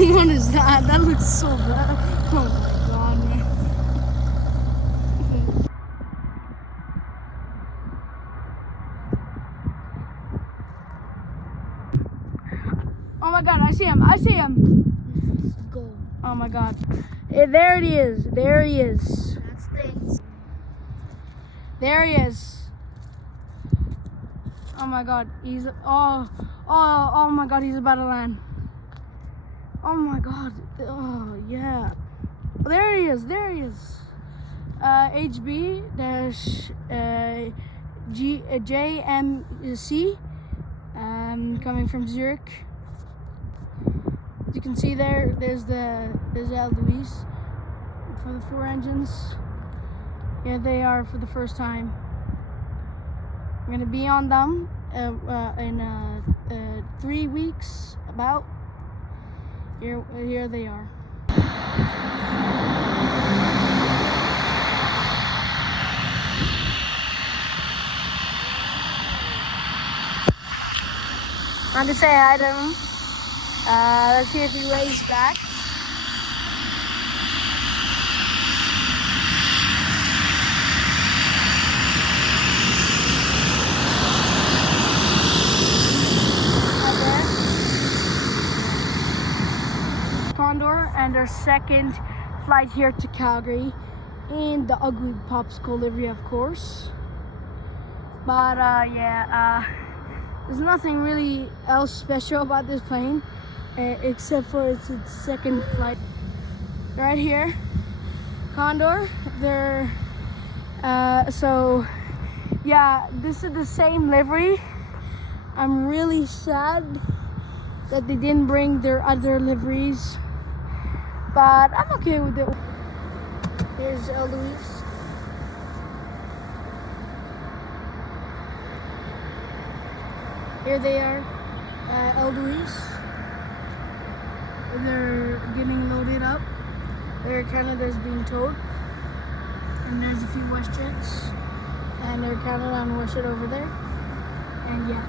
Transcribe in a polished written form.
What is that? That looks so bad. Oh my god, man. Oh my god, I see him. I see him. Let's go. Oh my god. There it is. There he is. That stinks. There he is. Oh my god. He's oh my god, he's about to land. Oh my god. Oh yeah. There he is. There he is. HB dash JMC coming from Zurich. As you can see there's Luis for the 4 engines. Here they are for the first time. I'm gonna be on them in 3 weeks about. Here they are. I'm gonna say hi to him. Let's see if he waves back. Condor and our second flight here to Calgary in the ugly popsicle livery, of course. But there's nothing really else special about this plane except for its second flight. Right here, Condor. They're so yeah, this is the same livery. I'm really sad that they didn't bring their other liveries, but I'm okay with it. Here's Luis. Here they are, Luis. They're getting loaded up. Air Canada is being towed, and there's a few WestJets, and Air Canada and WestJet over there, and yeah.